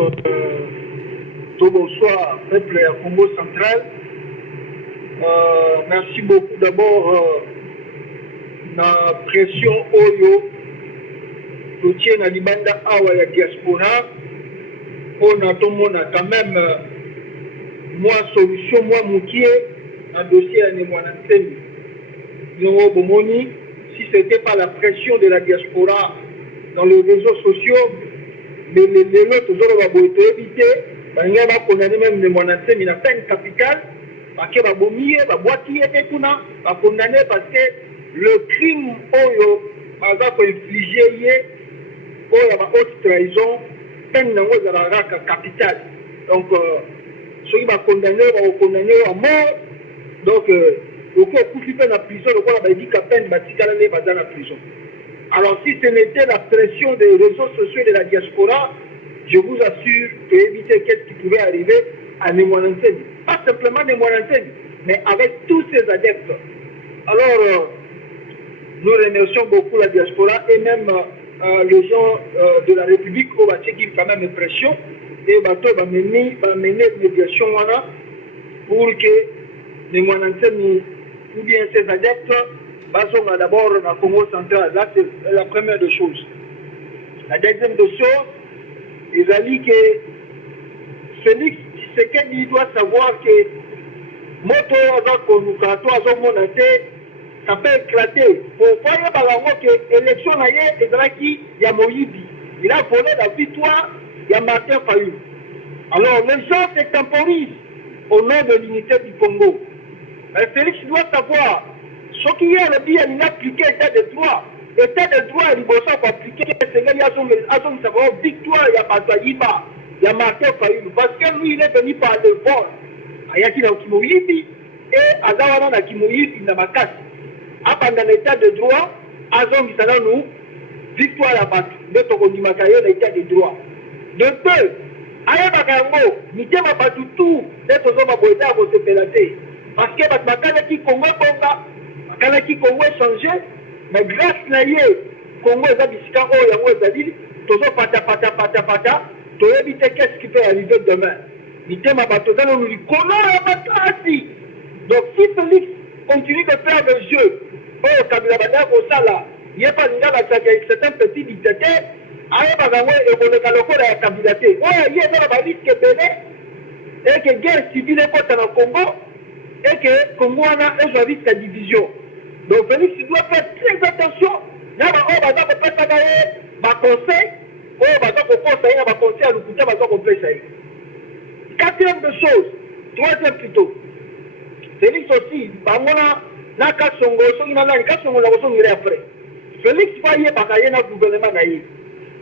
bonjour, tout bonsoir, peuple à Congo central. Merci beaucoup d'abord la pression Oyo, soutien à l'Ibanda Awa la diaspora. On a tout le monde quand même, moi solution, moi moutier, un dossier à Némoanantemi. Si ce n'était pas la pression de la diaspora dans les réseaux sociaux, les autres vont éviter, on va condamner même Némoanantemi, il a peine capitale, parce que va bomber, va boiter, va condamner parce que le crime Oyo, va infliger, Oyo va haute trahison, peine dans la capitale. Donc, ceux qui vont condamner à mort. Donc, au cas où il la prison, le roi va dire qu'à peine va dans la prison. Alors, si ce n'était la pression des réseaux sociaux de la diaspora, je vous assure qu'éviter qu'est-ce qui pouvait arriver à Némoanantemi. Pas simplement Némoanantemi, mais avec tous ses adeptes. Alors, nous remercions beaucoup la diaspora et même les gens de la République qui ont quand même une pression. Et bateau va mener une médiation pour que Némoanantemi ou bien ses adeptes passent d'abord dans le Congo central. Là, c'est la première des choses. La deuxième des choses, il a dit que Félix Tshisekedi doit savoir que ça peut éclater. Pour voir que l'élection il y a Moïbi. Il a volé la victoire, il y a Martin Fayou. Alors les gens se temporisent au nom de l'unité du Congo. Mais Félix doit savoir, ce qui est le bien, il a appliqué l'état de droit. L'état de droit, il va appliquer il y a victoire, il y a Bataïba, il y a Martin Fayou. Parce que lui, il est venu par le vol. Il y a qui n'a Kimoïbi et Azawana n'a Kimoïbi n'a pas cassé. Pendant l'état de droit, Azong nous victoire à battre. De ton l'état de droit. De deux, Aya Bakango, Mitema Batutu, d'être aux hommes à Boïda à vos pélatés. Parce que Bakana qui Congo Bonga, Bakana qui Congo est changé, mais grâce à Yé, Congo est abisika, oh, Yango est dit, Tozo pata, to éviter qu'est-ce qui peut arriver demain. Mitema Batodano nous dit, comment on va passer? Donc si Félix continue de faire le jeu, oh, Kabila Bada Kosala, il n'y a pas de gars c'est un petit dictateur, Aye Bagango et Bonekaloco de la Kabilate. Oh, il y a un risque et que guerre civile est dans le Congo et que Congo a un risque de division. Donc Félix doit faire très attention. Il y a un conseil, conseil à l'Ukuta, conseil. Quatrième de chose, troisième plutôt. Félix aussi, na kasongo songi na nani kasongo la songi après. Félix Faye bakaye na gouvernement naïe.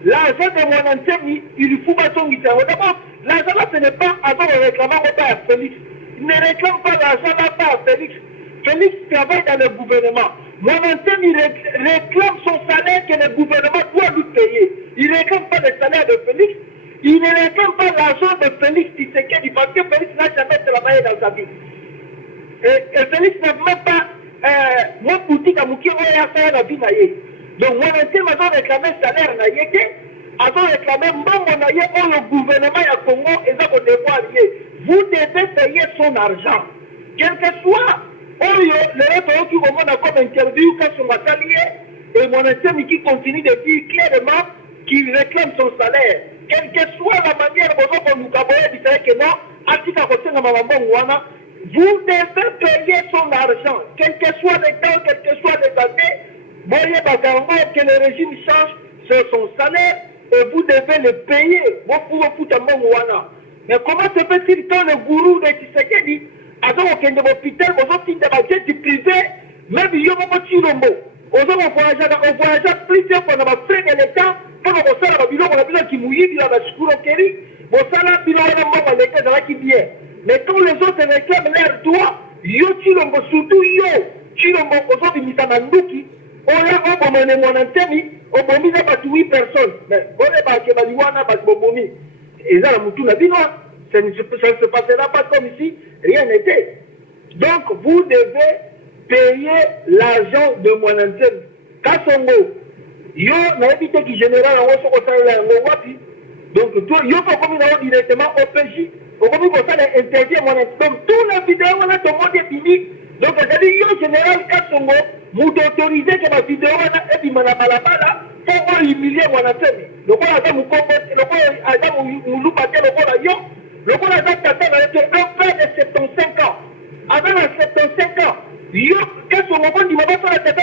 L'argent de Némoanantemi, il faut pas songi ça. D'abord, l'argent là ce n'est pas avant de réclamer au père Félix. Il ne réclame pas l'argent là par Félix. Félix travaille dans le gouvernement. Némoanantemi réclame son salaire que le gouvernement doit lui payer. Il ne réclame pas le salaire de Félix. Il ne réclame pas l'argent de Félix Tshisekedi parce que Félix n'a jamais travaillé dans sa vie. Et Félix n'a même pas moi boutique à Mouki, on a fait la vie naïe. Donc, moi, maintenant, on a réclamé salaire naïe, on a réclamé mon naïe, le gouvernement à Congo, et ça, on devoir lier. Vous devez payer son argent. Quel que soit, les autres qui vont comme interview, quand son atelier, et mon interne qui continue de dire clairement qu'il réclame son salaire. Quelle que soit la manière dont on nous caboye, il dirait que non, à titre à côté de ma maman, vous devez payer son argent, quel que soit le temps, quel que soit les années. Voyez, que le régime change sur son salaire et vous devez le payer. Mais comment se fait-il quand le gourou de Tshisekedi a donc aucun de l'hôpital, aux autres de du privé, même il y a un petit rombo. Aux autres, on voyage plusieurs fois dans le frais de l'État, quand on sort à la on a besoin qu'il mouille, il a la secours au Kéry, on sort là, il a un l'État dans la qui vient. Mais quand les autres réclament leur droit, yo chilombo surtout yo chilombo aujourd'hui misamanduki oya obo Némoanantemi obomi na batu 8 personnes mais bone ba ke baliwana ba bobomi et ça la mutu na bino ça ne se passera pas comme ici rien n'était. Donc vous devez payer l'argent de Némoanantemi Kasongo yo na éviter qui général en soko sala ngo wapi Donc, toi, il y a pas directement au PJ. Au moment où ça interdit mon donc tous les vidéos on a tout le monde est fini. Donc c'est-à-dire en général Kassongo vous autorisez que ma vidéo et puis mon balabala pour humilier mon affaire. Donc on a ça mon combattre, donc on a ça mon loupater le bon avion. Donc on a ça tata avec un frère de 75 ans. Avec 75 ans, yo Kassongo on dit ma pas la tata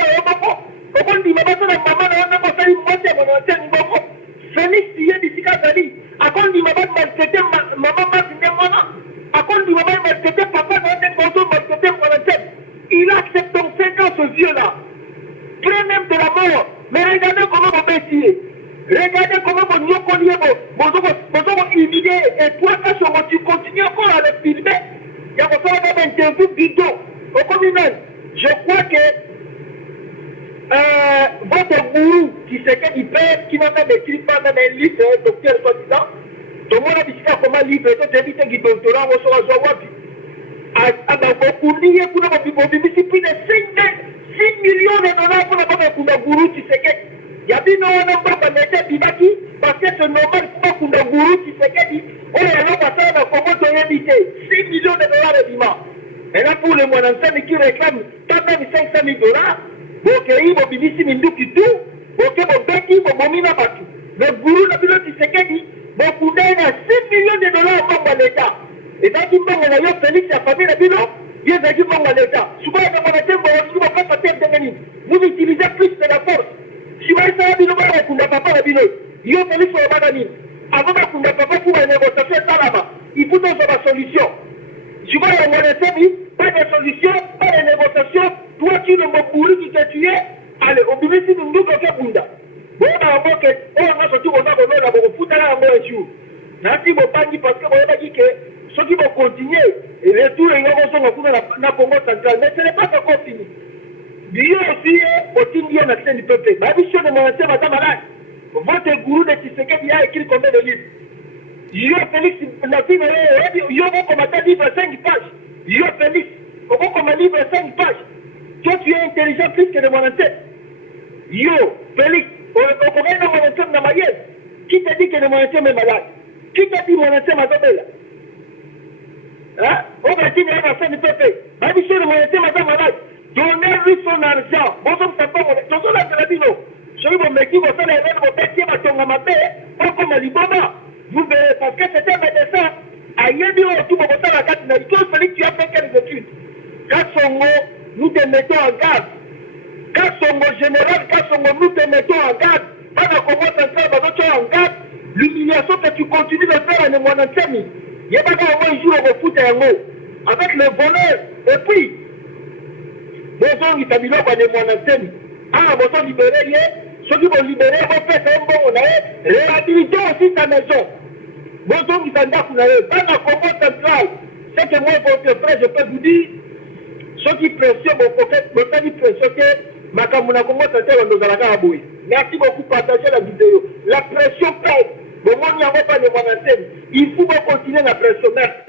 on dit ma pas la maman on a pas fait une moitié mon ancien niveau. Félix Tiye Bisika Zali, à cause du maman maltraité maman Martiné Mona, à cause du maman maltraité papa maltraité mon tête. Il a 75 ans ce vieux-là. Très même de la mort. Mais regardez comment on peut essayer. Regardez comment on y connaît, on humilié. Et toi, quand tu continues encore à le filmer, il y a encore une interview bidon. Au communal, je crois que votre gourou qui sait qu'il perd, qui n'a même écrit pas même un livre, docteur soi-disant, tout le monde a dit comment livre, et tu as dit que doctorat, on sera aujourd'hui. Pour plus de 6 millions de dollars pour le gourou qui sait qu'il y a bien un pas parce que c'est normal pour le gourou qui sait qu'il on est là comment te rééditer 6 millions de dollars de dimanche. Et là pour les moines qui réclament quand même 500 000 dollars, ok, il va venir ici, qui tout, ok, mon béki, mon mina batu. Le gourou n'a plus de Tshisekedi, mon koundé a 6 millions de dollars au l'État. Et dans une banque, on a eu Félix, la famille, la bino, il y a une banque à l'État. Souvent, vous utilisez plus de la force. Si vous avez ça, vous avez papa, la bino. Il y a Félix, on va gagner. Avant de papa, pour une négociation, ça là-bas. Il faut donc la solution. Si vous avez pas de solution, pas de négociation, toi, tu ne m'as pourri qui t'a tué. Allez, au milieu, si nous nous bloquons Bunda. Bon, on a sorti mon nom, on a foutu là un jour. Nanti Bopangi, parce que vous avez dit que ceux qui vont continuer, et les tours, ils vont dans la Congo centrale. Mais ce n'est pas encore fini. Dieu aussi, au-dessus de l'accès du peuple. Ma mission de mon ancien madame malade. Votre gourou de Tshisekedi a écrit combien de livres? Yo Félix, la fille, yo comme un livre 5 pages. Yo Félix, comme un livre 5 pages. Toi, tu es intelligent plus que de mon ancien. Yo Félix, on connaît dans mon ancien dans ma gueule. Qui t'a dit que de mon ancien est malade? Qui t'a dit mon ancien madame là? Hein? On va dire à la fin du peuple. Ma mission de mon ancien madame malade. Donnez-lui son argent. Bon, ça me fait pas. Dans la carabino. Je vais vous mettre, vous allez faire vos bêtises, ma ma paix, pas comme un liboma. Vous verrez, parce que c'était un médecin. Aïe, dit, tout le monde la carte. Toi, Félix, tu as fait quelles études? Kassongo, nous te mettons en garde. Kassongo général, Kassongo, nous te mettons en garde. Pas de comment central, en garde. L'humiliation que tu continues de faire à mon ancien. Il n'y a pas un jour où on fout un mot. Avec le voleur. Et puis, bonjour, il t'a mis là, mon ancien. Ah, bonjour, libéré, ceux qui vont libérer vont faire un bon, on a réhabilité aussi ta maison. Bonjour, il t'a mis là, dans la Congo centrale. C'est que moi, votre frère, je peux vous dire, ceux qui pressionnent mon prophète, me fait une pression que ma Kamuna Congo centrale, on nous a la bouille. Merci beaucoup pour partager la vidéo. La pression paye. Bon, moi, il n'y a pas de mon antenne. Il faut continuer la pression. Merci.